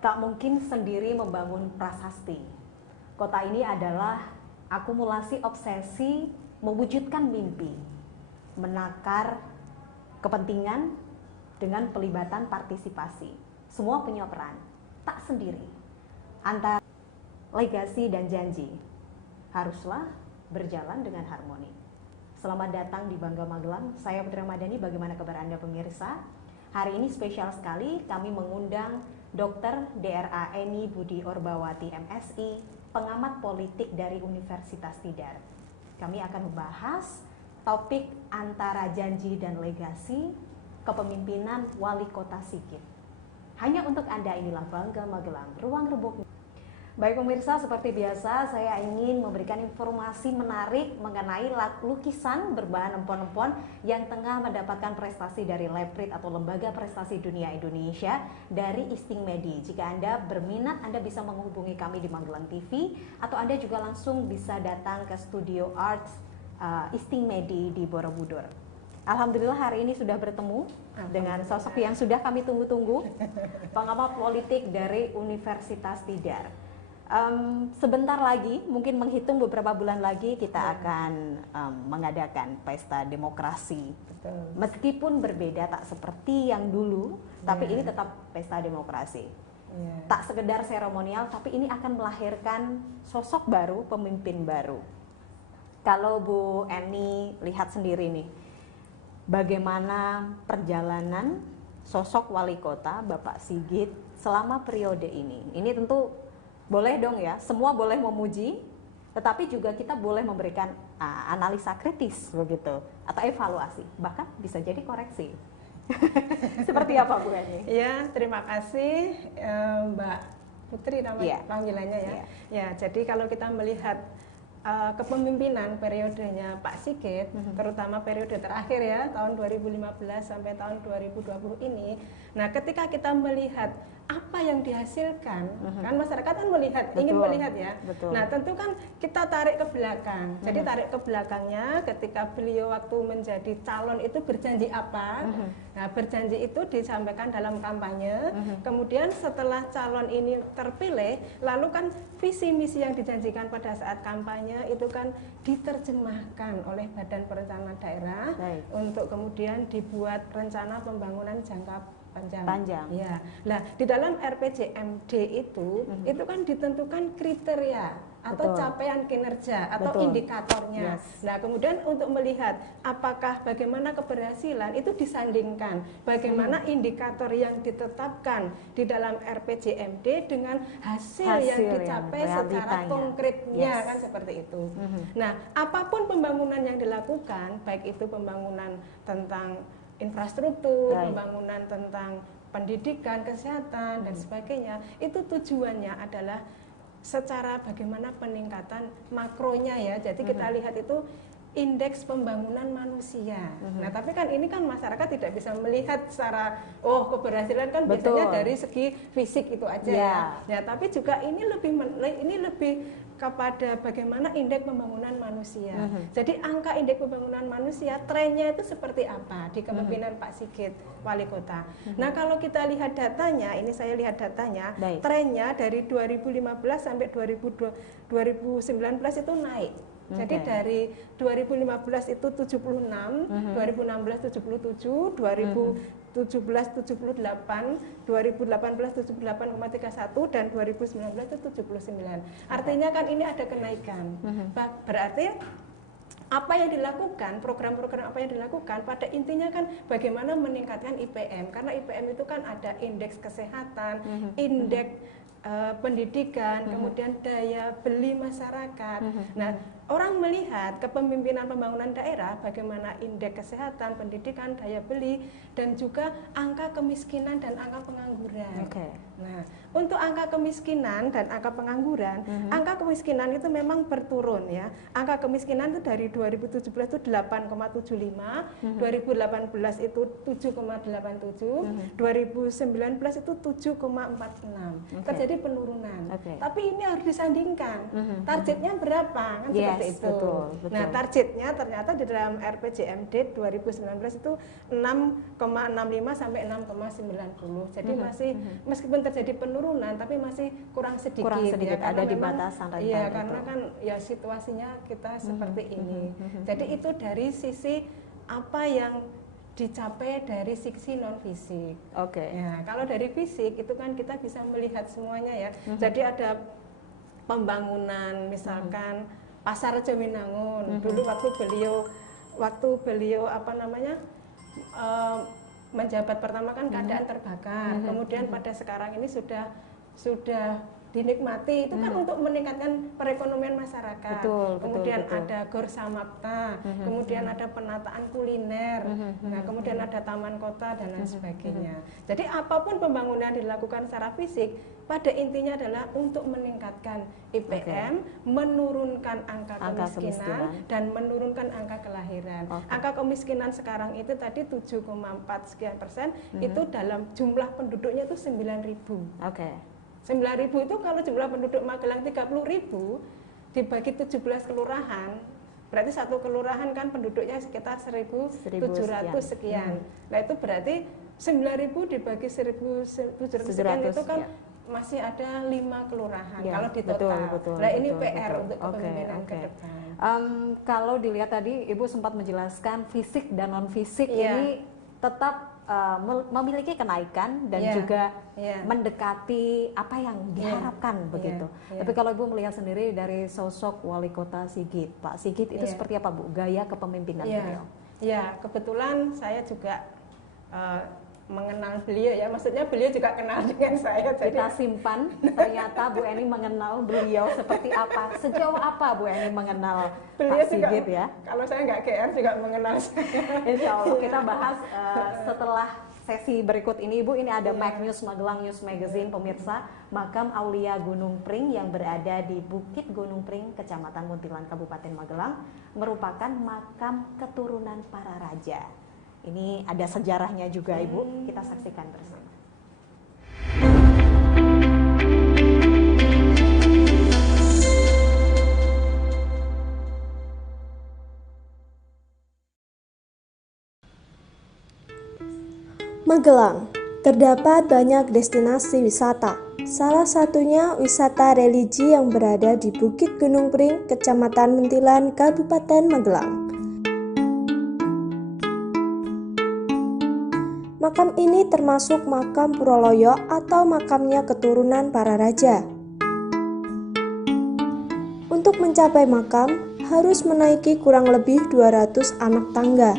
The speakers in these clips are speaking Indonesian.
Tak mungkin sendiri membangun prasasti. Kota ini adalah akumulasi obsesi mewujudkan mimpi, menakar kepentingan dengan pelibatan partisipasi. Semua punya peran, tak sendiri. Antara legasi dan janji haruslah berjalan dengan harmoni. Selamat datang di Bangga Magelang. Saya Putri Ramadhani. Bagaimana kabar Anda pemirsa? Hari ini spesial sekali, kami mengundang Dr. DRA Eni Budi Orbawati MSI, pengamat politik dari Universitas Tidar. Kami akan membahas topik antara janji dan legasi kepemimpinan Wali Kota Sigit. Hanya untuk Anda, inilah Bangga Magelang, ruang rebuk. Baik pemirsa, seperti biasa saya ingin memberikan informasi menarik mengenai lukisan berbahan empon-empon yang tengah mendapatkan prestasi dari Leprit atau Lembaga Prestasi Dunia Indonesia dari Istingmedi. Jika Anda berminat, Anda bisa menghubungi kami di Magelang TV atau Anda juga langsung bisa datang ke Studio Arts Istingmedi di Borobudur. Alhamdulillah hari ini sudah bertemu dengan sosok yang sudah kami tunggu-tunggu, pengamat politik dari Universitas Tidar. Sebentar lagi, mungkin menghitung beberapa bulan lagi kita akan mengadakan pesta demokrasi. Betul. Meskipun berbeda, tak seperti yang dulu, tapi ini tetap pesta demokrasi. Tak sekedar seremonial, tapi ini akan melahirkan sosok baru, pemimpin baru. Kalau Bu Eni lihat sendiri nih, bagaimana perjalanan sosok wali kota Bapak Sigit selama periode ini. Ini tentu boleh dong ya, semua boleh memuji, tetapi juga kita boleh memberikan analisa kritis begitu, atau evaluasi, bahkan bisa jadi koreksi. Seperti apa Bu Eni? Ya, terima kasih Mbak Putri panggilannya ya. Ya, jadi kalau kita melihat kepemimpinan periodenya Pak Sigit, terutama periode terakhir ya, tahun 2015 sampai tahun 2020 ini. Nah, ketika kita melihat apa yang dihasilkan, kan masyarakat kan melihat, ingin melihat ya. Betul. Nah, tentu kan kita tarik ke belakang. Jadi tarik ke belakangnya ketika beliau waktu menjadi calon itu berjanji apa? Nah, berjanji itu disampaikan dalam kampanye. Kemudian setelah calon ini terpilih, lalu kan visi misi yang dijanjikan pada saat kampanye itu kan diterjemahkan oleh Badan Perencanaan Daerah untuk kemudian dibuat rencana pembangunan jangka panjang. Ya. Nah, di dalam RPJMD itu kan ditentukan kriteria atau capaian kinerja atau indikatornya. Nah, kemudian untuk melihat apakah bagaimana keberhasilan itu disandingkan bagaimana indikator yang ditetapkan di dalam RPJMD dengan hasil yang dicapai secara konkretnya kan seperti itu. Nah, apapun pembangunan yang dilakukan, baik itu pembangunan tentang infrastruktur, pembangunan tentang pendidikan, kesehatan dan sebagainya, itu tujuannya adalah secara bagaimana peningkatan makronya ya. Jadi kita lihat itu indeks pembangunan manusia. Nah, tapi kan ini kan masyarakat tidak bisa melihat secara keberhasilan kan biasanya dari segi fisik itu aja ya. Ya, tapi juga ini lebih kepada bagaimana indeks pembangunan manusia. Jadi angka indeks pembangunan manusia trennya itu seperti apa di kepemimpinan Pak Sigit wali kota. Nah, kalau kita lihat datanya, ini saya lihat datanya, trennya dari 2015 sampai 2019 itu naik. Jadi dari 2015 itu 76, 2016 77, 2017 78, 2018 78,31 dan 2019 itu 79. Artinya kan ini ada kenaikan. Berarti apa yang dilakukan, program-program apa yang dilakukan pada intinya kan bagaimana meningkatkan IPM, karena IPM itu kan ada indeks kesehatan, indeks pendidikan, kemudian daya beli masyarakat. Nah, orang melihat kepemimpinan pembangunan daerah, bagaimana indeks kesehatan, pendidikan, daya beli, dan juga angka kemiskinan dan angka pengangguran. Nah, untuk angka kemiskinan dan angka pengangguran, angka kemiskinan itu memang berturun ya. Angka kemiskinan itu dari 2017 itu 8,75, 2018 itu 7,87, 2019 itu 7,46. Terjadi penurunan. Tapi ini harus disandingkan. Targetnya berapa? Kan seperti itu. Betul. Nah, targetnya ternyata di dalam RPJMD 2019 itu 6,65 sampai 6,90. Jadi masih meskipun terjadi penurunan tapi masih kurang sedikit, ya, karena ada di memang, batasan rentan. Iya, karena kan ya situasinya kita seperti ini. Jadi itu dari sisi apa yang dicapai dari sisi non fisik. Oke. Ya, kalau dari fisik itu kan kita bisa melihat semuanya ya. Jadi ada pembangunan, misalkan Pasar Jaminangun. Dulu waktu beliau apa namanya menjabat pertama kan keadaan terbakar. Kemudian pada sekarang ini sudah dinikmati, itu kan untuk meningkatkan perekonomian masyarakat. Kemudian ada Gor Samapta, kemudian ada penataan kuliner, nah kemudian ada taman kota dan lain sebagainya. Jadi apapun pembangunan dilakukan secara fisik, pada intinya adalah untuk meningkatkan IPM, menurunkan angka kemiskinan dan menurunkan angka kelahiran. Angka kemiskinan sekarang itu tadi 7,4 sekian persen, itu dalam jumlah penduduknya itu 9.000. 9.000 itu kalau jumlah penduduk Magelang 30.000 dibagi 17 kelurahan, berarti satu kelurahan kan penduduknya sekitar 1.700 sekian. Nah itu berarti 9.000 dibagi 1.700 sekian itu kan masih ada 5 kelurahan ya, kalau di total. Nah ini PR untuk kepemimpinan ke depan. Kalau dilihat tadi Ibu sempat menjelaskan fisik dan non fisik ini tetap memiliki kenaikan dan juga mendekati apa yang diharapkan begitu. Tapi kalau Ibu melihat sendiri dari sosok Wali Kota Sigit, Pak Sigit itu seperti apa Bu gaya kepemimpinan beliau? Ya, kebetulan saya juga mengenal beliau ya, maksudnya beliau juga kenal dengan saya. Jadi kita simpan, ternyata Bu Eni mengenal beliau seperti apa, sejauh apa Bu Eni mengenal beliau Pak Sigit juga, ya? Kalau saya nggak GR juga mengenal saya. Insya Allah kita bahas setelah sesi berikut ini Ibu. Ini ada Mac News Magelang News Magazine pemirsa. Makam Aulia Gunung Pring yang berada di Bukit Gunung Pring, Kecamatan Muntilan, Kabupaten Magelang, merupakan makam keturunan para raja. Ini ada sejarahnya juga Ibu, kita saksikan bersama. Magelang, terdapat banyak destinasi wisata. Salah satunya wisata religi yang berada di Bukit Gunung Pring, Kecamatan Muntilan, Kabupaten Magelang. Makam ini termasuk makam Puroloyo atau makamnya keturunan para raja. Untuk mencapai makam, harus menaiki kurang lebih 200 anak tangga.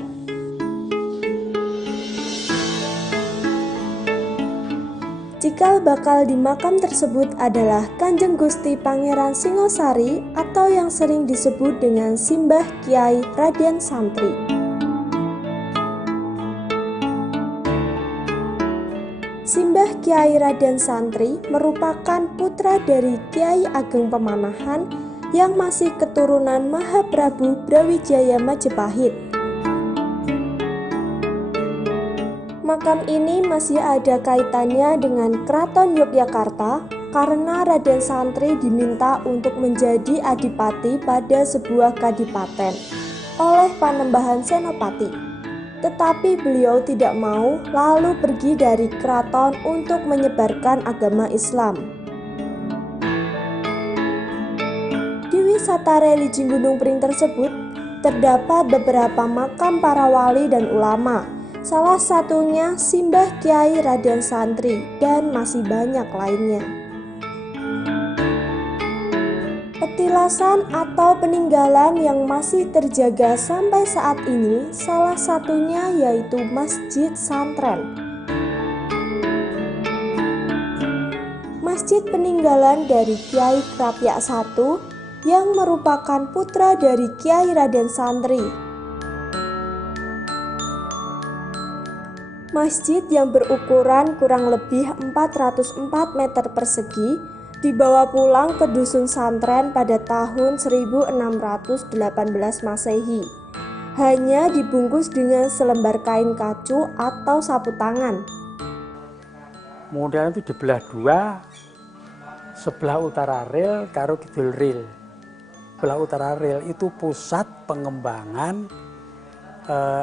Cikal bakal di makam tersebut adalah Kanjeng Gusti Pangeran Singosari atau yang sering disebut dengan Simbah Kyai Raden Santri. Simbah Kyai Raden Santri merupakan putra dari Kiai Ageng Pemanahan yang masih keturunan Mahaprabu Brawijaya Majapahit. Makam ini masih ada kaitannya dengan Keraton Yogyakarta karena Raden Santri diminta untuk menjadi adipati pada sebuah kadipaten oleh Panembahan Senopati. Tetapi beliau tidak mau, lalu pergi dari keraton untuk menyebarkan agama Islam. Di wisata religi Gunung Pring tersebut, terdapat beberapa makam para wali dan ulama, salah satunya Simbah Kyai Raden Santri, dan masih banyak lainnya. Petilasan atau peninggalan yang masih terjaga sampai saat ini salah satunya yaitu Masjid Santren. Masjid peninggalan dari Kiai Krapyak I yang merupakan putra dari Kiai Raden Santri. Masjid yang berukuran kurang lebih 404 meter persegi dibawa pulang ke Dusun Santren pada tahun 1618 Masehi. Hanya dibungkus dengan selembar kain kacu atau sapu tangan. Modalnya itu dibelah dua, sebelah utara rel karo kidul rel. Sebelah utara rel itu pusat pengembangan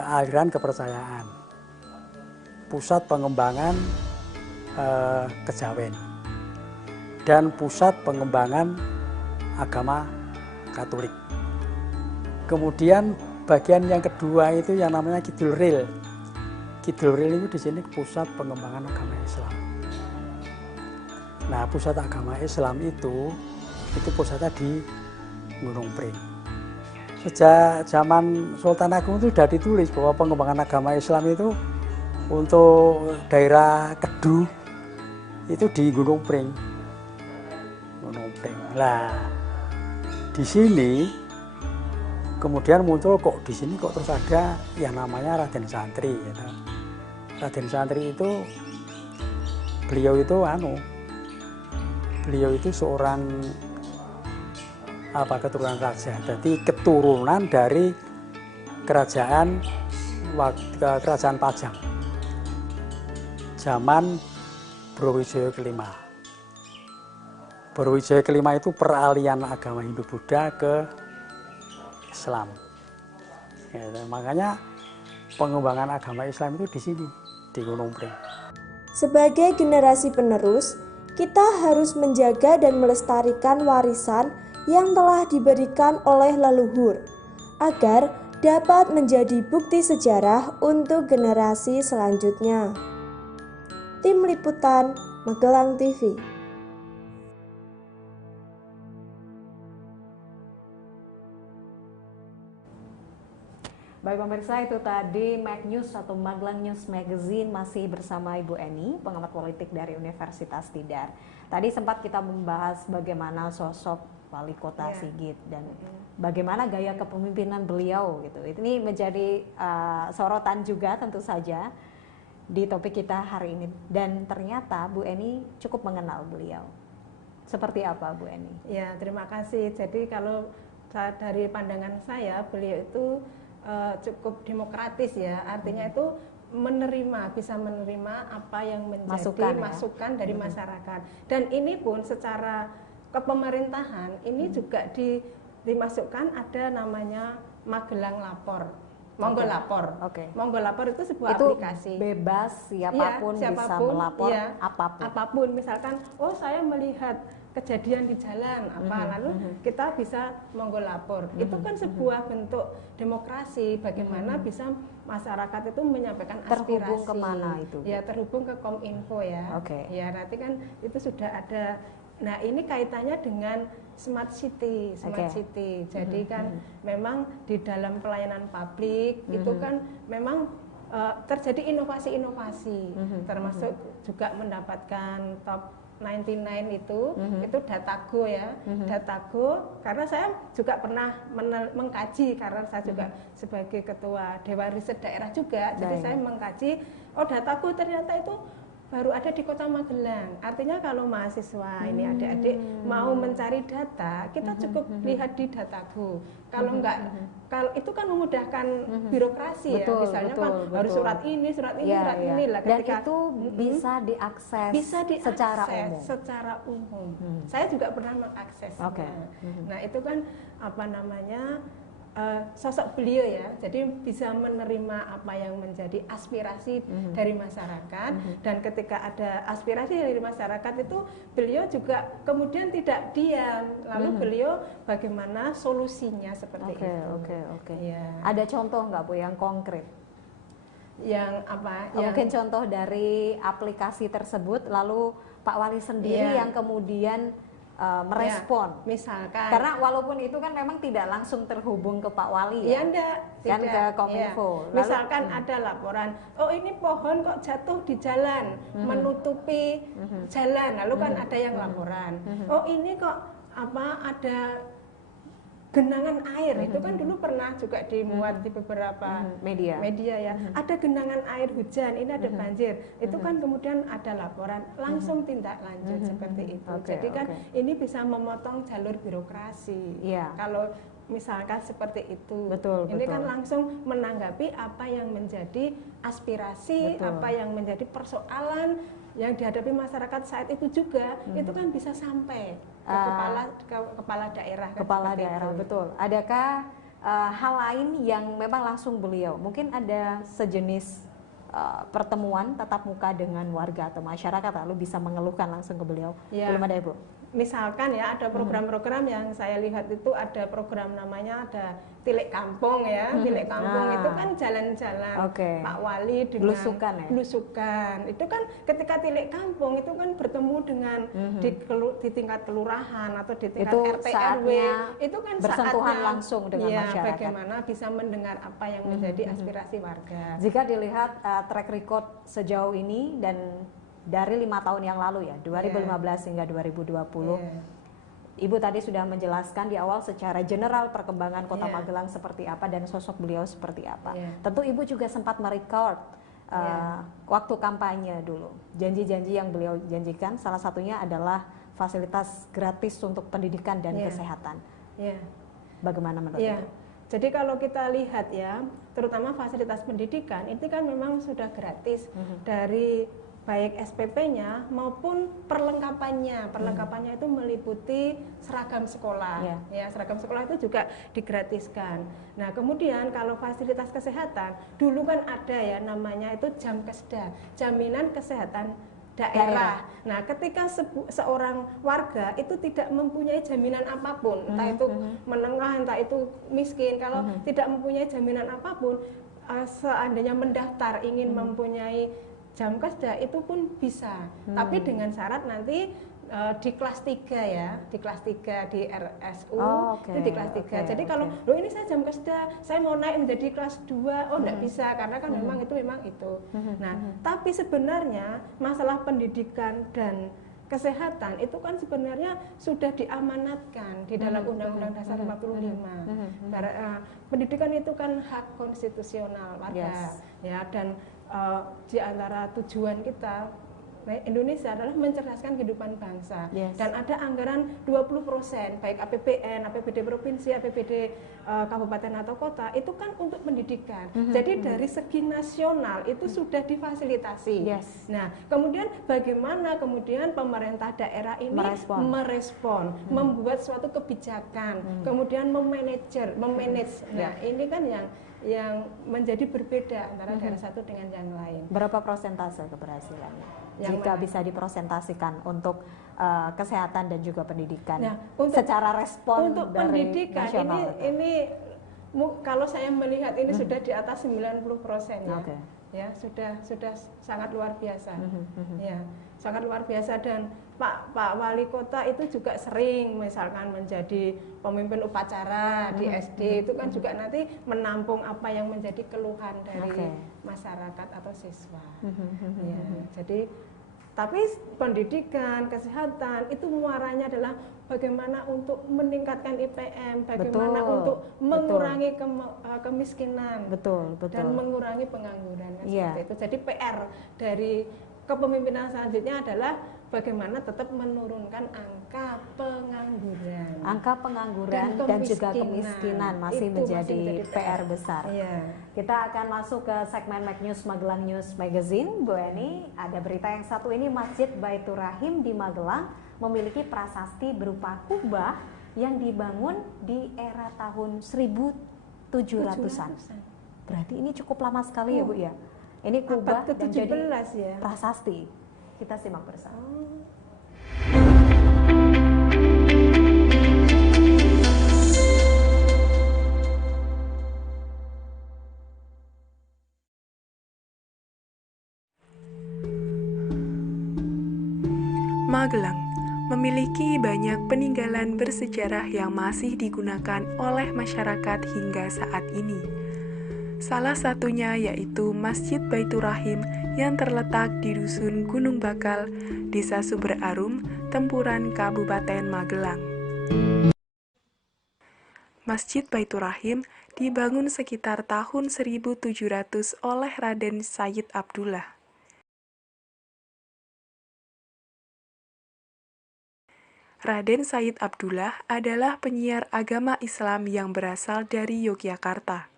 aliran kepercayaan. Pusat pengembangan Kejawen dan pusat pengembangan agama Katolik. Kemudian bagian yang kedua itu yang namanya Kidul Ril. Kidul Ril itu di sini pusat pengembangan agama Islam. Nah, pusat agama Islam itu pusatnya di Gunung Pring. Sejak zaman Sultan Agung itu sudah ditulis bahwa pengembangan agama Islam itu untuk daerah Kedu itu di Gunung Pring. Gunung Pring. Lah, di sini kemudian muncul kok di sini kok terus ada yang namanya Raden Santri. Gitu. Raden Santri itu beliau itu seorang keturunan raja. Jadi keturunan dari kerajaan Pajang zaman Brawijaya kelima. Brawijaya kelima itu peralihan agama Hindu Buddha ke Islam. Ya, makanya pengembangan agama Islam itu di sini, di Gunung Pring. Sebagai generasi penerus, kita harus menjaga dan melestarikan warisan yang telah diberikan oleh leluhur, agar dapat menjadi bukti sejarah untuk generasi selanjutnya. Tim Liputan Magelang TV. Baik pemirsa, itu tadi Mag News atau Magelang News Magazine masih bersama Ibu Eni, pengamat politik dari Universitas Tidar. Tadi sempat kita membahas bagaimana sosok Wali Kota Sigit dan bagaimana gaya kepemimpinan beliau gitu. Ini menjadi sorotan juga tentu saja di topik kita hari ini. Dan ternyata Bu Eni cukup mengenal beliau. Seperti apa Bu Eni? Ya, terima kasih. Jadi kalau dari pandangan saya, beliau itu cukup demokratis ya, artinya itu bisa menerima apa yang menjadi masukan dari masyarakat. Dan ini pun secara kepemerintahan ini juga dimasukkan ada namanya Magelang Lapor. Monggo Lapor. Monggo Lapor itu sebuah aplikasi. Bebas siapapun bisa melapor apapun. Misalkan, oh saya melihat kejadian di jalan lalu kita bisa monggo lapor. Itu kan sebuah bentuk demokrasi, bagaimana bisa masyarakat itu menyampaikan aspirasi. Terhubung kemana itu? Ya, terhubung ke Kominfo ya. Ya, nanti kan itu sudah ada. Nah, ini kaitannya dengan smart city. Jadi kan memang di dalam pelayanan publik itu kan memang terjadi inovasi-inovasi, termasuk juga mendapatkan top 99 itu Datago ya. Datago, karena saya juga pernah mengkaji, karena saya juga sebagai ketua Dewan Riset Daerah juga. Jadi saya mengkaji, Datago ternyata itu baru ada di Kota Magelang. Artinya kalau mahasiswa ini adik-adik mau mencari data, kita cukup lihat di Datago. Kalau kalau itu kan memudahkan birokrasi ya. Misalnya harus surat ini lah. Dan itu bisa diakses secara umum. Saya juga pernah mengakses. Nah, itu kan sosok beliau ya, jadi bisa menerima apa yang menjadi aspirasi dari masyarakat, dan ketika ada aspirasi dari masyarakat itu beliau juga kemudian tidak diam, lalu beliau bagaimana solusinya seperti itu. Ya. Ada contoh nggak Bu yang konkret? Yang apa? Mungkin contoh dari aplikasi tersebut, lalu Pak Wali sendiri yang kemudian merespon, misalkan, karena walaupun itu kan memang tidak langsung terhubung ke Pak Wali ya, kan ke Kominfo. Lalu, misalkan ada laporan, oh ini pohon kok jatuh di jalan, menutupi jalan, lalu kan ada yang laporan, oh ini kok ada genangan air, itu kan dulu pernah juga dimuat di beberapa media ya, ada genangan air hujan, ini ada banjir, itu kan kemudian ada laporan, langsung tindak lanjut seperti itu. Jadi kan ini bisa memotong jalur birokrasi. Kalau misalkan seperti itu, ini kan langsung menanggapi apa yang menjadi aspirasi, apa yang menjadi persoalan yang dihadapi masyarakat saat itu juga, itu kan bisa sampai ke kepala daerah. Betul. Adakah hal lain yang memang langsung beliau, mungkin ada sejenis pertemuan tatap muka dengan warga atau masyarakat lalu bisa mengeluhkan langsung ke beliau? Ya. Belum ada, Ibu? Misalkan ya ada program-program yang saya lihat itu ada program namanya ada Tilik Kampung ya. Tilik Kampung itu kan jalan-jalan Pak Wali dengan belusukan. Itu kan ketika Tilik Kampung itu kan bertemu dengan di tingkat kelurahan atau di tingkat RT RW. Itu kan bersentuhan saatnya langsung dengan masyarakat. Bagaimana bisa mendengar apa yang menjadi aspirasi warga. Jika dilihat track record sejauh ini dan dari 5 tahun yang lalu ya, 2015 hingga 2020, Ibu tadi sudah menjelaskan di awal secara general perkembangan Kota Magelang seperti apa dan sosok beliau seperti apa. Tentu Ibu juga sempat merecord waktu kampanye dulu, janji-janji yang beliau janjikan, salah satunya adalah fasilitas gratis untuk pendidikan dan kesehatan. Bagaimana menurut Ibu? Jadi kalau kita lihat ya, terutama fasilitas pendidikan, itu kan memang sudah gratis dari baik SPP-nya maupun perlengkapannya. Perlengkapannya itu meliputi seragam sekolah. Ya, seragam sekolah itu juga digratiskan. Nah, kemudian kalau fasilitas kesehatan, dulu kan ada ya namanya itu Jamkesda, Jaminan Kesehatan Daerah. Nah, ketika seorang warga itu tidak mempunyai jaminan apapun, entah itu menengah, entah itu miskin, kalau tidak mempunyai jaminan apapun, seandainya mendaftar ingin mempunyai Jamkesda itu pun bisa, tapi dengan syarat nanti di kelas 3 ya, di kelas 3 di RSU, itu di kelas 3. Jadi kalau ini saya Jamkesda, saya mau naik menjadi kelas 2, enggak bisa karena kan memang itu. Nah, tapi sebenarnya masalah pendidikan dan kesehatan itu kan sebenarnya sudah diamanatkan di dalam Undang-Undang Dasar 45. Pendidikan itu kan hak konstitusional warga, ya, dan di antara tujuan kita Indonesia adalah mencerdaskan kehidupan bangsa. Dan ada anggaran 20% baik APBN, APBD provinsi, APBD kabupaten atau kota itu kan untuk pendidikan. Jadi dari segi nasional itu sudah difasilitasi. Nah, kemudian bagaimana kemudian pemerintah daerah ini merespon, membuat suatu kebijakan, kemudian memanage. Nah, ini kan yang menjadi berbeda antara daerah satu dengan yang lain. Berapa persentase keberhasilannya? Jika bisa dipresentasikan untuk kesehatan dan juga pendidikan, secara respon untuk dari pendidikan nasional ini kalau saya melihat ini sudah di atas 90% ya. Ya, sudah sangat luar biasa. Ya, sangat luar biasa. Dan Pak Wali Kota itu juga sering misalkan menjadi pemimpin upacara di SD, itu kan juga nanti menampung apa yang menjadi keluhan dari masyarakat atau siswa. Ya, jadi tapi pendidikan, kesehatan itu muaranya adalah bagaimana untuk meningkatkan IPM, bagaimana untuk mengurangi kemiskinan, dan mengurangi pengangguran. Seperti itu. Jadi PR dari kepemimpinan selanjutnya adalah bagaimana tetap menurunkan angka pengangguran. Angka pengangguran dan juga kemiskinan masih menjadi PR besar. Kita akan masuk ke segmen Mag News Magelang News Magazine. Bu Eni, ada berita yang satu ini, Masjid Baitur Rahim di Magelang memiliki prasasti berupa kubah yang dibangun di era tahun 1700-an. Berarti ini cukup lama sekali ya Bu ya. Ini kubah dan jadi prasasti. Kita simak bersama. Magelang memiliki banyak peninggalan bersejarah yang masih digunakan oleh masyarakat hingga saat ini. Salah satunya yaitu Masjid Baitur Rahim yang terletak di Dusun Gunung Bakal, Desa Sumber Arum, Tempuran, Kabupaten Magelang. Masjid Baitur Rahim dibangun sekitar tahun 1700 oleh Raden Sayyid Abdullah. Raden Sayyid Abdullah adalah penyiar agama Islam yang berasal dari Yogyakarta.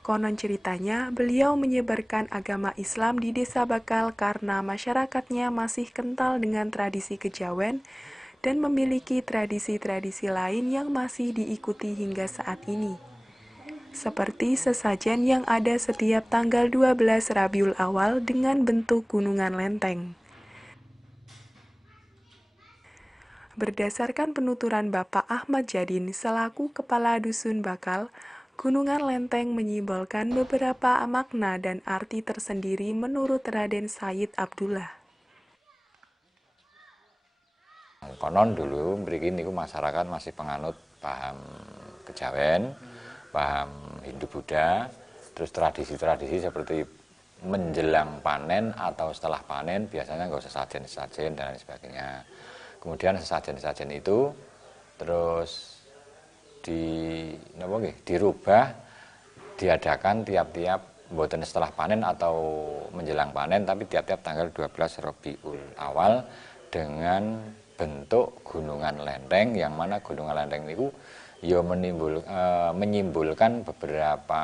Konon ceritanya, beliau menyebarkan agama Islam di Desa Bakal karena masyarakatnya masih kental dengan tradisi kejawen dan memiliki tradisi-tradisi lain yang masih diikuti hingga saat ini. seperti sesajen yang ada setiap tanggal 12 Rabiul Awal dengan bentuk gunungan lenteng. Berdasarkan penuturan Bapak Ahmad Jadin selaku Kepala Dusun Bakal, gunungan lenteng menyimbolkan beberapa makna dan arti tersendiri menurut Raden Said Abdullah. Konon dulu mriki niku masyarakat masih penganut paham kejawen, paham Hindu Buddha, terus tradisi-tradisi seperti menjelang panen atau setelah panen biasanya nggak usah sesajen-sesajen dan lain sebagainya. Kemudian sesajen-sesajen itu terus dirubah, diadakan tiap-tiap mboten setelah panen atau menjelang panen, tapi tiap-tiap tanggal 12 Rabiul Awal dengan bentuk gunungan lenteng, yang mana gunungan lenteng itu ya menyimbolkan beberapa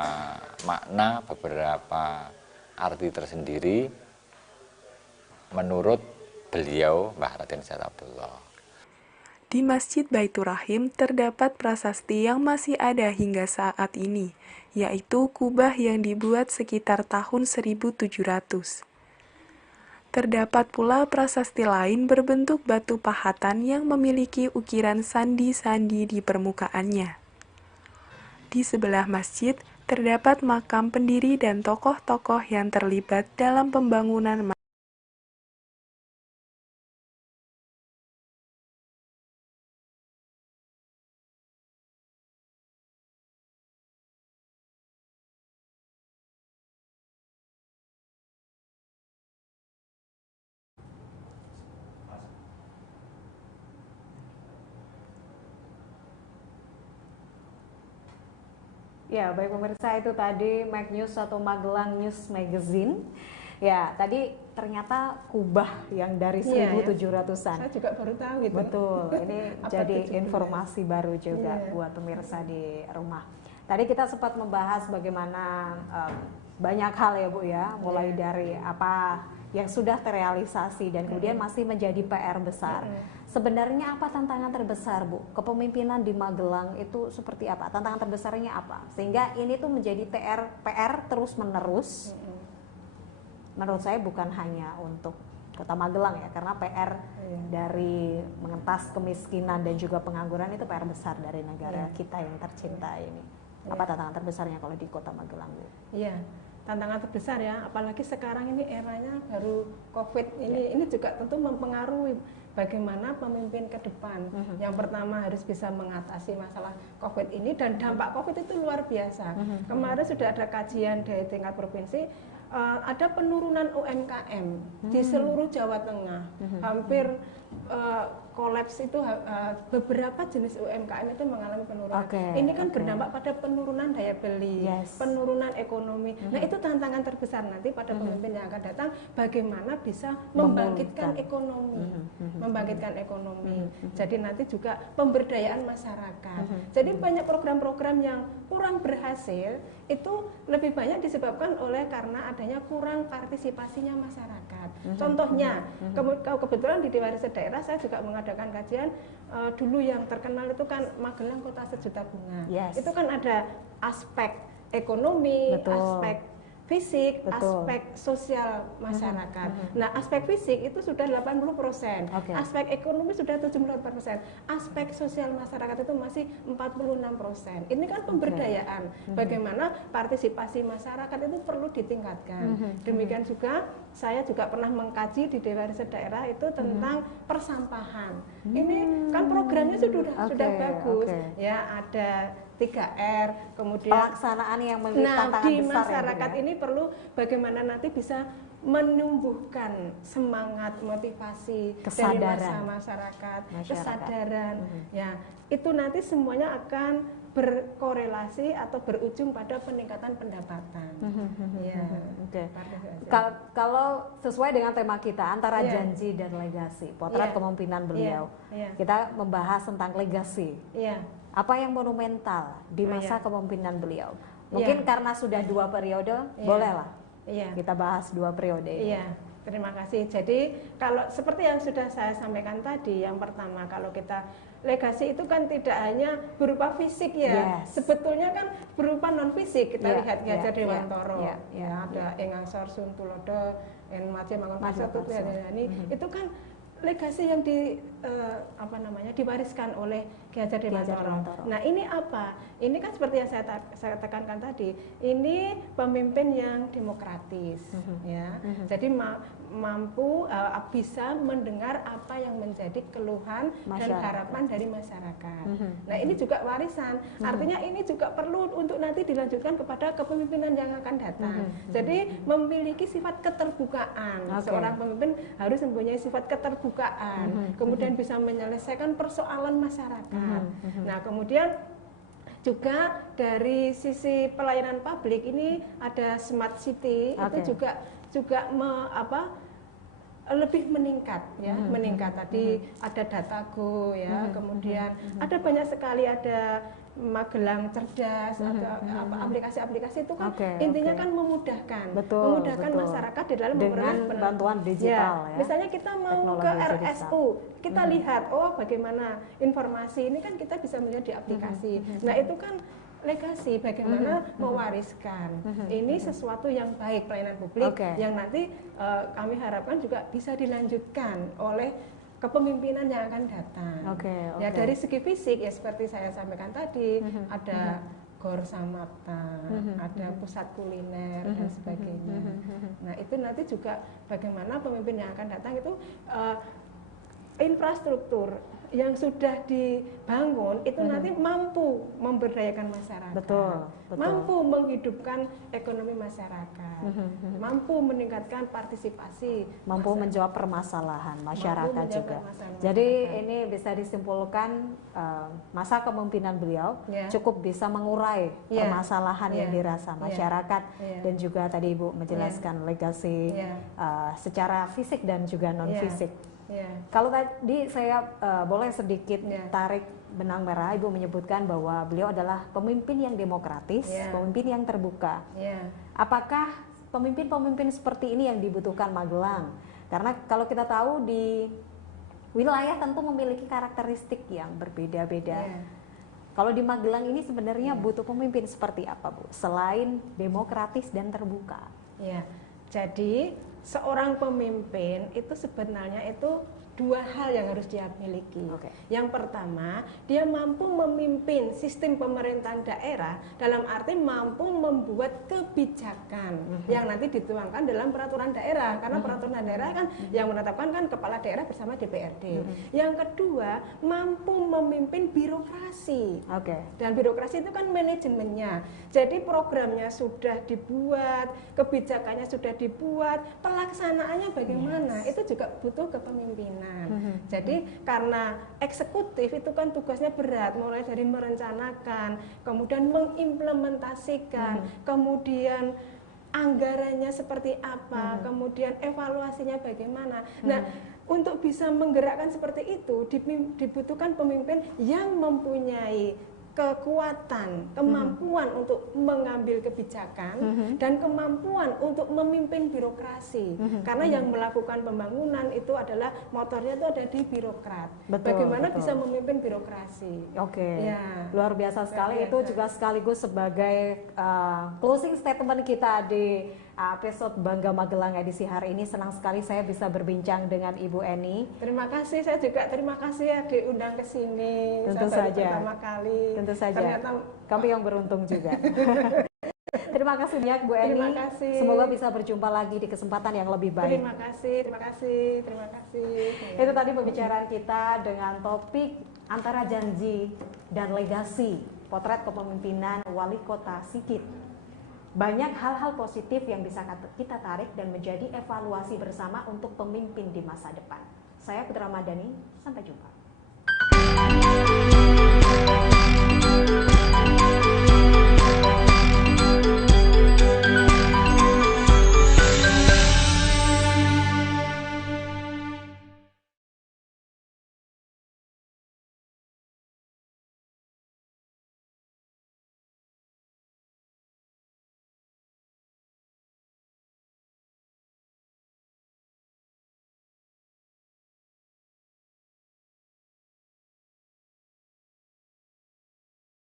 makna, beberapa arti tersendiri menurut beliau Mbah Raden Said Abdullah. Di Masjid Baitur Rahim terdapat prasasti yang masih ada hingga saat ini, yaitu kubah yang dibuat sekitar tahun 1700. Terdapat pula prasasti lain berbentuk batu pahatan yang memiliki ukiran sandi-sandi di permukaannya. Di sebelah masjid terdapat makam pendiri dan tokoh-tokoh yang terlibat dalam pembangunan Ya, baik pemirsa, itu tadi Mag News atau Magelang News Magazine. Ya, tadi ternyata kubah yang dari 1700-an. Saya juga baru tahu gitu. Betul, ini jadi 17? informasi baru juga buat pemirsa di rumah. Tadi kita sempat membahas bagaimana banyak hal ya Bu ya, mulai dari apa yang sudah terrealisasi dan kemudian masih menjadi PR besar. Sebenarnya apa tantangan terbesar Bu? Kepemimpinan di Magelang itu seperti apa? Tantangan terbesarnya apa? Sehingga ini tuh menjadi PR terus menerus. Menurut saya bukan hanya untuk Kota Magelang ya, karena PR dari mengentas kemiskinan dan juga pengangguran itu PR besar dari negara kita yang tercinta ini. Apa tantangan terbesarnya kalau di Kota Magelang Bu? Iya, tantangan terbesar ya, apalagi sekarang ini eranya baru COVID ini juga tentu mempengaruhi bagaimana pemimpin ke depan. Yang pertama harus bisa mengatasi masalah COVID ini, dan dampak COVID itu luar biasa. Kemarin sudah ada kajian dari tingkat provinsi, ada penurunan UMKM di seluruh Jawa Tengah. Hampir kolaps itu beberapa jenis UMKM itu mengalami penurunan. Ini kan berdampak pada penurunan daya beli, penurunan ekonomi. Nah, itu tantangan terbesar nanti pada pemimpin yang akan datang, bagaimana bisa membangkitkan ekonomi. Membangkitkan ekonomi. Jadi nanti juga pemberdayaan masyarakat. Jadi banyak program-program yang kurang berhasil itu lebih banyak disebabkan oleh karena adanya kurang partisipasinya masyarakat. Contohnya, kebetulan di Dewan Riset Daerah saya juga mengadakan kajian dulu yang terkenal itu kan Magelang Kota Sejuta Bunga. Itu kan ada aspek ekonomi, aspek fisik, aspek sosial masyarakat. Nah, aspek fisik itu sudah 80%, aspek ekonomi sudah 78%, aspek sosial masyarakat itu masih 46%. Ini kan pemberdayaan, bagaimana partisipasi masyarakat itu perlu ditingkatkan. Demikian juga saya juga pernah mengkaji di Dewan Riset Daerah itu tentang persampahan. Ini kan programnya sudah bagus, ya ada 3R, kemudian pelaksanaan yang memiliki tantangan di besar masyarakat ya, ini perlu bagaimana nanti bisa menumbuhkan semangat, motivasi kesadaran dari masyarakat, kesadaran. Ya, itu nanti semuanya akan berkorelasi atau berujung pada peningkatan pendapatan. Ya. Kalau sesuai dengan tema kita antara janji dan legasi, potret kepemimpinan beliau, kita membahas tentang legasi. Apa yang monumental di masa kepemimpinan beliau? Mungkin karena sudah 2 periode, bolehlah kita bahas 2 periode ini. Terima kasih. Jadi kalau seperti yang sudah saya sampaikan tadi, yang pertama kalau kita legasi itu kan tidak hanya berupa fisik ya, sebetulnya kan berupa non fisik. Kita lihat Ki Hajar Dewantoro, ada Engang Sor Sun Tulodo, En Maje Mangun Pasar itu kan legasi yang diwariskan oleh Ki Hajar Dewantoro. Nah ini apa? Ini kan seperti yang saya tekankan tadi, ini pemimpin yang demokratis, ya. Jadi mampu bisa mendengar apa yang menjadi keluhan dan harapan dari masyarakat. Nah ini juga warisan. Artinya ini juga perlu untuk nanti dilanjutkan kepada kepemimpinan yang akan datang. Jadi memiliki sifat keterbukaan. Seorang pemimpin harus mempunyai sifat keterbukaan. Kemudian bisa menyelesaikan persoalan masyarakat. Nah kemudian juga dari sisi pelayanan publik ini ada smart city, itu juga lebih meningkat ya, meningkat tadi ada Datago ya, kemudian ada banyak sekali, ada Magelang Cerdas, ada aplikasi-aplikasi itu kan intinya kan memudahkan, memudahkan masyarakat di dalam dengan bantuan digital ya. Misalnya kita mau ke RSU, kita lihat bagaimana informasi ini kan kita bisa melihat di aplikasi. Nah itu kan legasi, bagaimana mewariskan. Ini sesuatu yang baik pelayanan publik yang nanti kami harapkan juga bisa dilanjutkan oleh kepemimpinan yang akan datang. Ya dari segi fisik ya seperti saya sampaikan tadi, ada Gor Samapta, ada pusat kuliner dan sebagainya. Nah itu nanti juga bagaimana pemimpin yang akan datang itu infrastruktur yang sudah dibangun itu nanti mampu memberdayakan masyarakat, mampu menghidupkan ekonomi masyarakat, mampu meningkatkan partisipasi, mampu menjawab permasalahan masyarakat juga. Jadi ini bisa disimpulkan masa kepemimpinan beliau cukup bisa mengurai permasalahan yang dirasa masyarakat dan juga tadi Ibu menjelaskan legasi secara fisik dan juga non fisik. Kalau tadi saya boleh sedikit tarik benang merah, Ibu menyebutkan bahwa beliau adalah pemimpin yang demokratis, pemimpin yang terbuka. Apakah pemimpin-pemimpin seperti ini yang dibutuhkan Magelang? Karena kalau kita tahu di wilayah tentu memiliki karakteristik yang berbeda-beda. Kalau di Magelang ini sebenarnya butuh pemimpin seperti apa, Bu? Selain demokratis dan terbuka. Jadi seorang pemimpin itu sebenarnya itu dua hal yang harus dia miliki. Yang pertama, dia mampu memimpin sistem pemerintahan daerah dalam arti mampu membuat kebijakan yang nanti dituangkan dalam peraturan daerah, karena peraturan daerah kan yang menetapkan kan kepala daerah bersama DPRD. Yang kedua, mampu memimpin birokrasi. Dan birokrasi itu kan manajemennya. Jadi programnya sudah dibuat, kebijakannya sudah dibuat, pelaksanaannya bagaimana? Itu juga butuh kepemimpinan. Jadi karena eksekutif itu kan tugasnya berat, mulai dari merencanakan, kemudian mengimplementasikan, kemudian anggarannya seperti apa, kemudian evaluasinya bagaimana. Nah, untuk bisa menggerakkan seperti itu dibutuhkan pemimpin yang mempunyai kekuatan, kemampuan untuk mengambil kebijakan dan kemampuan untuk memimpin birokrasi. Karena yang melakukan pembangunan itu adalah motornya itu ada di birokrat. Bagaimana bisa memimpin birokrasi? Luar biasa sekali. Itu juga sekaligus sebagai closing statement kita di episode Bangga Magelang edisi hari ini. Senang sekali saya bisa berbincang dengan Ibu Eni. Terima kasih, saya juga terima kasih ya diundang ke sini. Tentu saja. Pertama kali. Tentu saja. Ternyata kami yang beruntung juga. Terima kasih banyak Bu Eni. Terima kasih. Semoga bisa berjumpa lagi di kesempatan yang lebih baik. Terima kasih, terima kasih, terima kasih. Itu tadi pembicaraan kita dengan topik antara janji dan legasi, potret kepemimpinan Wali Kota Sikit. Banyak hal-hal positif yang bisa kita tarik dan menjadi evaluasi bersama untuk pemimpin di masa depan. Saya Putra Madani, sampai jumpa.